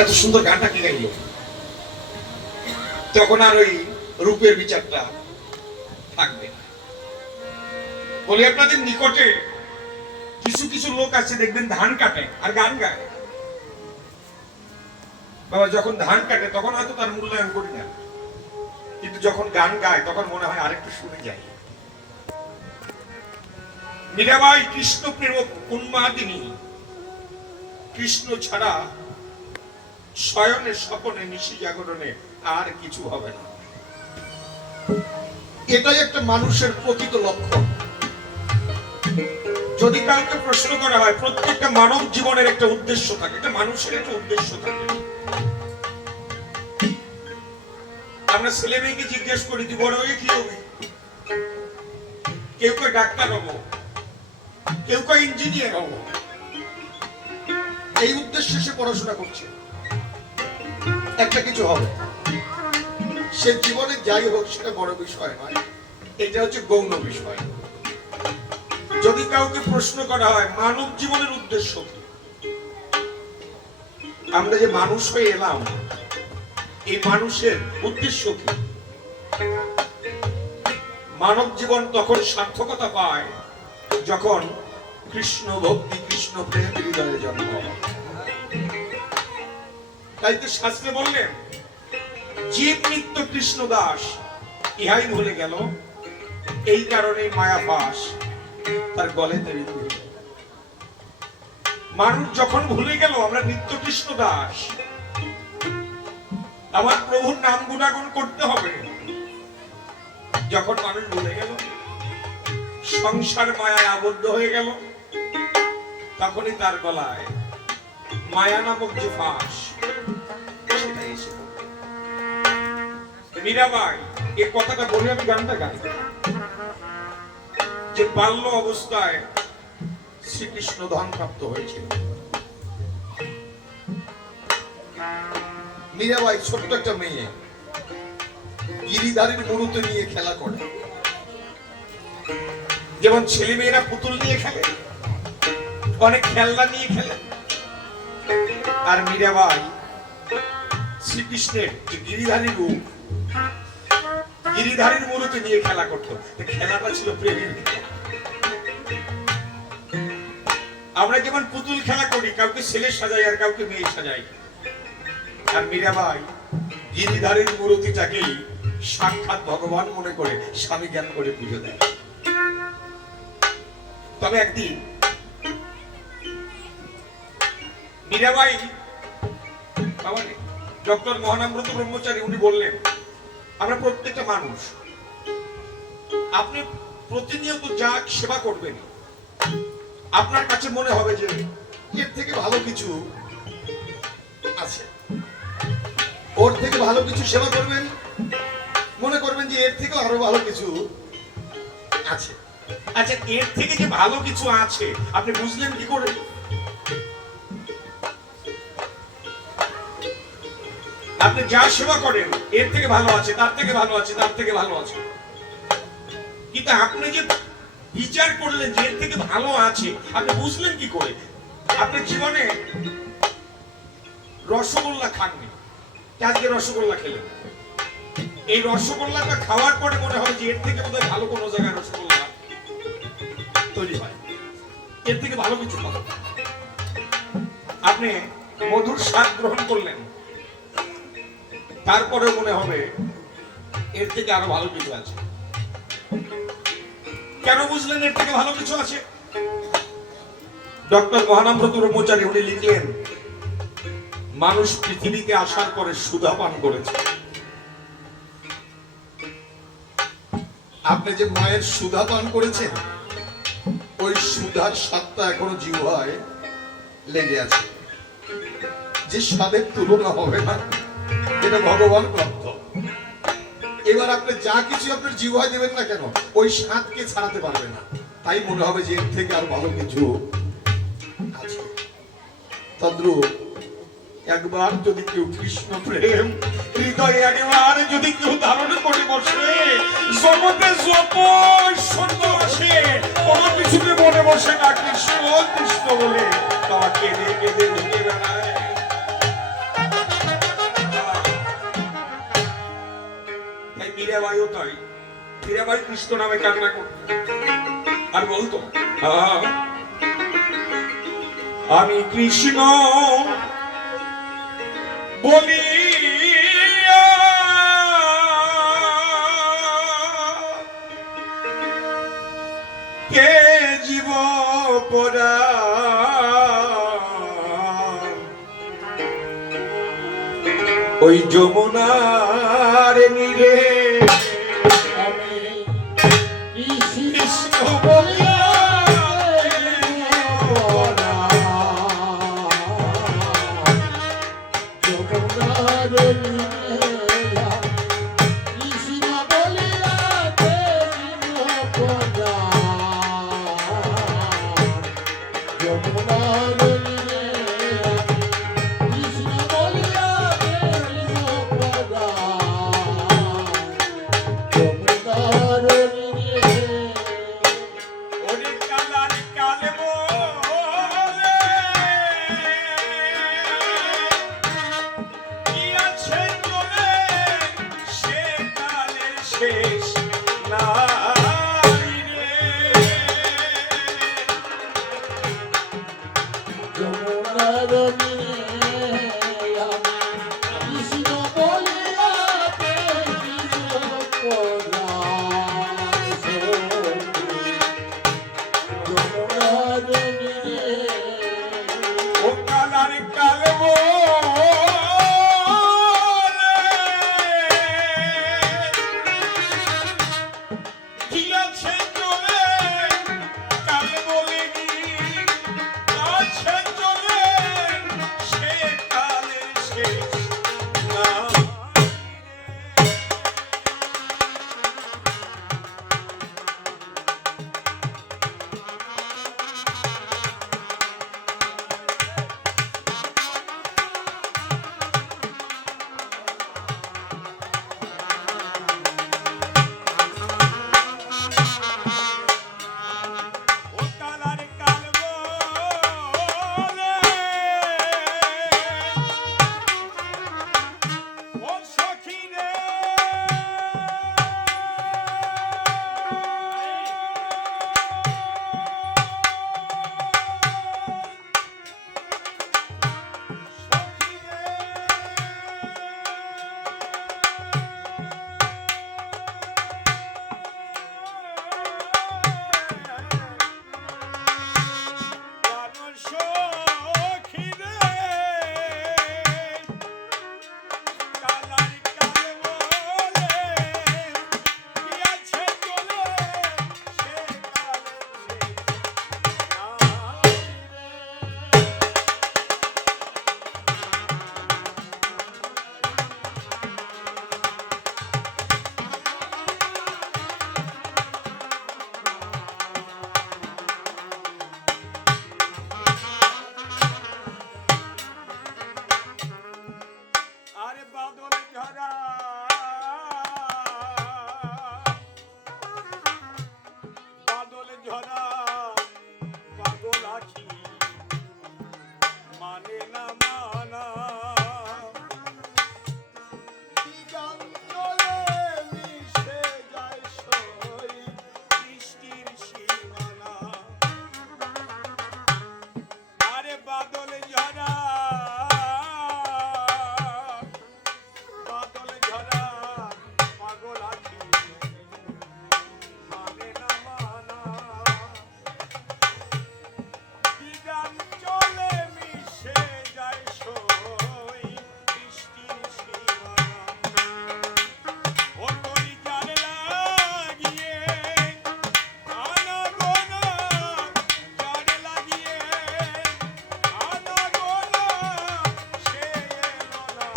এত সুন্দর গানটা কে গাইল? তখন আর ওই রূপের বিচারটা থাকবে না। বলি আপনাদের নিকটে কিছু কিছু লোক আছে দেখবেন ধান কাটে আর গান গায়। বাবা যখন ধান কাটে তখন হয়তো তার মূল্যায়ন করি না, কিন্তু যখন গান গায় তখন মনে হয় আরেকটু শুনে যাই। মীরাবাই কৃষ্ণ প্রেম উন্মাদিনী। কৃষ্ণ ছাড়া শয়নে স্বপনে নিশি জাগরণে আর কিছু হবে না। এটাই একটা মানুষের প্রকৃত লক্ষ্য। যদি কাউকে প্রশ্ন করা হয়, প্রত্যেকটা মানব জীবনের একটা উদ্দেশ্য থাকে, একটা মানুষের একটা উদ্দেশ্য থাকে। আমরা ছেলে মেয়েকে জিজ্ঞেস করি তুই বড় হয়ে কি হবি? কেউ কেউ ডাক্তার হবো, কেউ কেউ ইঞ্জিনিয়ার হবো। এই উদ্দেশ্যে সে পড়াশোনা করছে, একটা কিছু হবে। সে জীবনে যাই হোক সেটা বড় বিষয় নয়, এটা হচ্ছে গৌণ বিষয়। যদি কাউকে প্রশ্ন করা হয় মানব জীবনের উদ্দেশ্য কি, আমরা যে মানুষ হয়ে এলাম এই মানুষের উদ্দেশ্য কি? মানব জীবন তখন সার্থকতা পায় যখন কৃষ্ণ ভক্তি কৃষ্ণ প্রেম হৃদয়ে জন্ম হয়। তাই তো শাস্ত্রে বললেন জীব নিত্য কৃষ্ণ দাস, ইহাই ভুলে গেল এই কারণে মায়া ফাঁস তার গলে তৈরি। মানুষ যখন ভুলে গেল আমরা নিত্য কৃষ্ণ দাস, আমার প্রভুর নাম গুণাগুণ করতে হবে। যখন মানুষ ভুলে গেল, সংসার মায়ায় আবদ্ধ হয়ে গেল, তখনই তার গলায় মায়া নামক যে ফাঁস সেটা এসে পড়ল। মীরাবাই এই কথাটা বলে আমি গানটা গাই যে বাল্য অবস্থায় শ্রীকৃষ্ণ ধন প্রাপ্ত হয়েছিল। মীরাবাই ছোট্ট একটা মেয়ে, গিরিধারীর মরুতে নিয়ে খেলা করে। যেমন ছেলে মেয়েরা পুতুল নিয়ে খেলে, অনেক খেলনা নিয়ে খেলে, আর মীরাবাই শ্রীকৃষ্ণের যে গিরিধারী রূপ, গিরিধারীর মরুতে নিয়ে খেলা করতো। খেলাটা ছিল প্রেমের খেলা। আমরা যেমন পুতুল খেলা করি, কাউকে ছেলে সাজাই আর কাউকে মেয়ে সাজাই, আর মীরাবাই গিরিধারীর মূর্তিটাকেই সাক্ষাৎ ভগবান মনে করে স্বামী জ্ঞান করে পুজো দেয়। তবে একদিন মীরাবাই ডক্টর মহানামব্রত ব্রহ্মচারী উনি বললেন আমরা প্রত্যেকটা মানুষ, আপনি প্রতিনিয়ত যা সেবা করবেন আপনার কাছে মনে হবে যে এর থেকে ভালো কিছু আছে, ওর থেকে ভালো কিছু সেবা করবেন, মনে করবেন যে এর থেকে আরো ভালো কিছু আছে। আচ্ছা, এর থেকে যে ভালো কিছু আছে আপনি বুঝলেন কি করে? আপনি যা সেবা করেন এর থেকে ভালো আছে, তার থেকে ভালো আছে, তার থেকে ভালো আছে, কিন্তু আপনি যে বিচার করলেন যে এর থেকে ভালো আছে আপনি বুঝলেন কি করে? আপনি জীবনে রসগোল্লা খাননি, আজকে রসগোল্লা খেলেন, এই রসগোল্লাটা খাওয়ার পরে মনে হয় যে এর থেকে বোধহয় ভালো কোনো জায়গায় রসগোল্লা তৈরি হয়, এর থেকে ভালো কিছু পাবো। আপনি মধুর স্বাদ গ্রহণ করলেন, তারপরে মনে হবে এর থেকে আরো ভালো কিছু আছে। কেন বুঝলেন এর থেকে ভালো কিছু আছে? ডক্টর মহানামব্রত ব্রহ্মচারী উনি লিখলেন মানুষ পৃথিবীতে আসার পরে সুধা পান করেছে। আপনি যে মায়ের সুধা পান করেছেন ওই সুধার স্বাদটা এখনো জিহ্বায় লেগে আছে, যে স্বাদের তুলনা হবে না, এটা ভগবান প্রাপ্ত। এবার আপনি যা কিছু আপনার জিহ্বায় দেবেন না কেন ওই স্বাদকে ছাড়াতে পারবে না, তাই মনে হবে যে এর থেকে আর ভালো কিছু আছে। তদ্রূপ একবার যদি কেউ কৃষ্ণ প্রেম হৃদয়ে একবার যদি কেউ ধারণ করে বসে, জগতে যত ঐশ্বর্য আসে কোনো কিছুতে মনে বসে না কৃষ্ণ কৃষ্ণ বলে, তারা কেঁদে কেঁদে ভেঙে বেড়ায়। তাই ফিরে আবার কৃষ্ণ নামে কান্না করতো আর বলতো, আমি কৃষ্ণ বলি কে জীব পরা ওই যমুনার নীরে আমি কৃষ্ণ বলিয়া যমুনার নীরে কৃষ্ণ বলিয়া যমুনার নীরে কৃষ্ণ বলিয়া যমুনার নীরে ওরে কালার কালে বলে কি আছে চলে সে কালের শেষ নাই রে যমুনার নীরে কৃষ্ণ বলিয়া যমুনার নীরে ও কালার কালে বলে কি আছে চলে কাল বলে কি আছে চলে সে কালের শেষ নাই রে ও কালার কাল বলে ও সখী রে সখী সখী রে কালার কাল বলে কি আছে চলে সে কালের আরে বাদল ঝরা বাদল ঝরা পাগল আখি মানে না মানা দিগন্তরে মিশে যায় সই বৃষ্টির সীমানা আরে বাদল ঝরা বাদল ঝরা পাগল আখি মানে না মানা বিধান চলে মিশে যায় সই বৃষ্টির সীমানা ও করি জানে লাগিয়ে আনা গোনা জানে লাগিয়ে আনা গোনা সে এলো না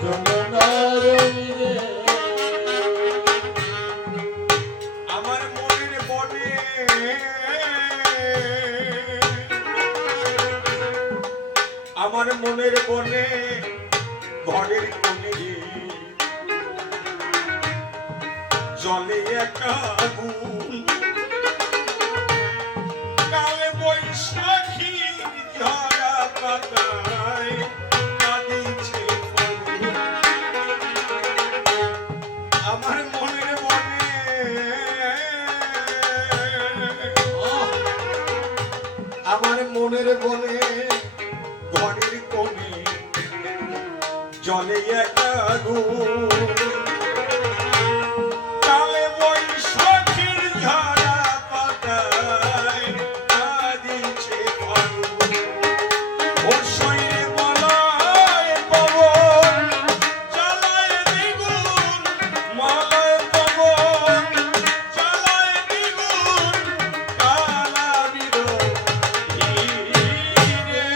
যমুনার নীরে আমার মনের বনে আমার মনের বনে ঘরের কোণে জলে একা আগুন কালে বৈশাখী ঝরা পাতায় কাঁদিছে ফাগুন। আমার মনের বনে আমার মনের বনে ঘরের কোণে জলে একা আগুন কালে বৈশাখীর ঝরা পাতায় কাঁদিছে ফাগুন। ওর শরীরে মলয় পবন জ্বালায় দ্বিগুণ, মলয় পবন জ্বালায় দ্বিগুণ, কালা বিরোহী রে।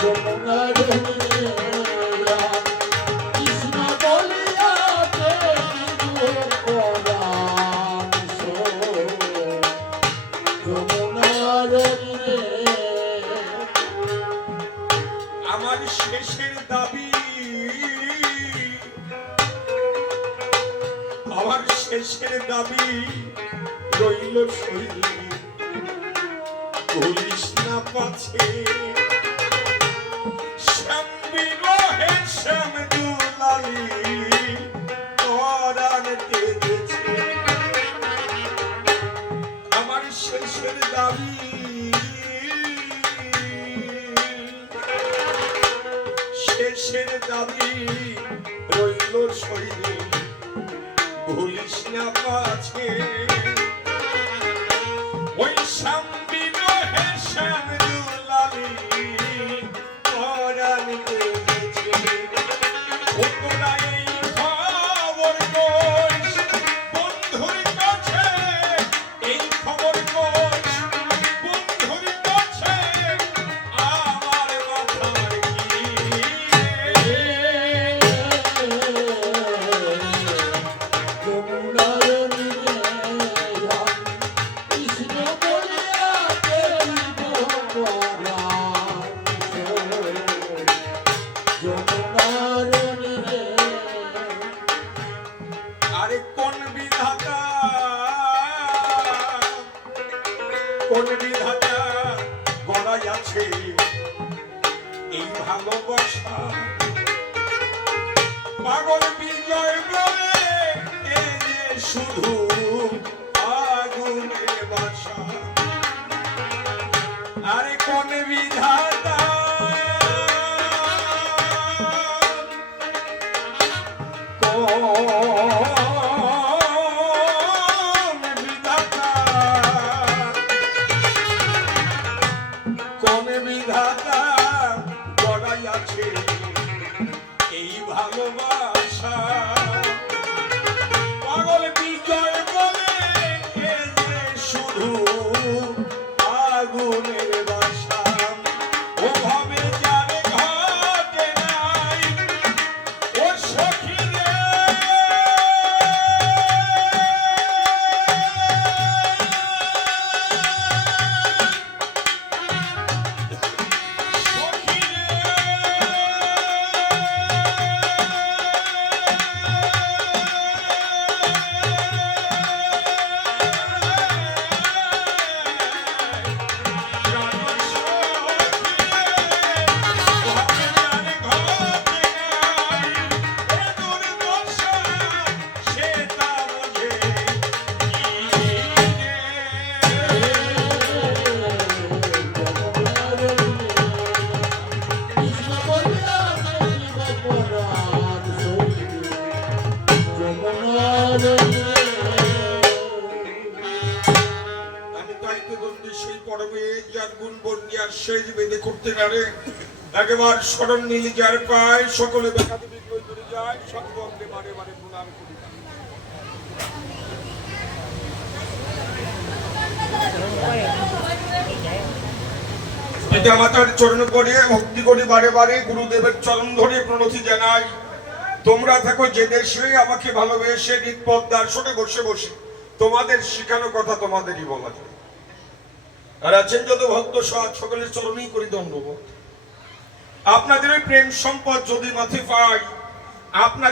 যমুনার তীরে কৃষ্ণ বলিয়া যমুনার তীরে আমার শেষের দাবি, আমার শেষের দাবি রইল শৈলী, পুলিশ না পাছে শ্যাম বিরহে শ্যাম দুলালি পরাণ তেজেছে। আমার শেষের দাবি, শেষের দাবি রইল শৈলী, ভুলিস না পাছে ওই শ্যাম বিরহে শ্যাম দুলালি পরাণ তেজেছে। ও তোরা এই খবর কইস বন্ধুর কাছে, এই খবর কইস বন্ধুর কাছে, আমার মাথার কি রে? যমুনার তীরে কৃষ্ণ বলিয়া যমুনার তীরে আরে কোন বিধাতা, কোন বিধাতা গড়াই আছে এই ভালোবাসা। পাগল বিজয় বলে এ যে শুধু আগুনের বাসা। আরে কোন বিধাতা, কোন বিধাতা গড়াই আছে এই ভালোবাসা। পাগল বিজয় বলে এ যে শুধু আগুনের বাসা। ও ভাবে যারে ঘটে নাই ও সখী রে, সখী আমি দায়িত্ববন্দি সেই পরমে যার গুণ বন্যার শেষ বেঁধে করতে পারে একবার স্মরণ নিয়ে যার পায় সকলে বেকাতে বিক্রয় করে যায় সকলে বারে বারে প্রণাম করি। পিতা মাতার চরণ পড়ে ভক্তি করি বারে বারে, গুরুদেবের চরণ ধরে প্রণতি জানাই। তোমরা থাকো যে দেশে আমাকে ভালোবেসে নিৎপদ দার্শনে বসে বসে তোমাদের শেখানো কথা তোমাদেরই বলা যায়। আর আছেন যত ভক্ত সৎ সকলের চরণেই করি দণ্ডবোধ। আপনাদের ওই প্রেম সম্পদ যদি মাথে পাই আপনাদের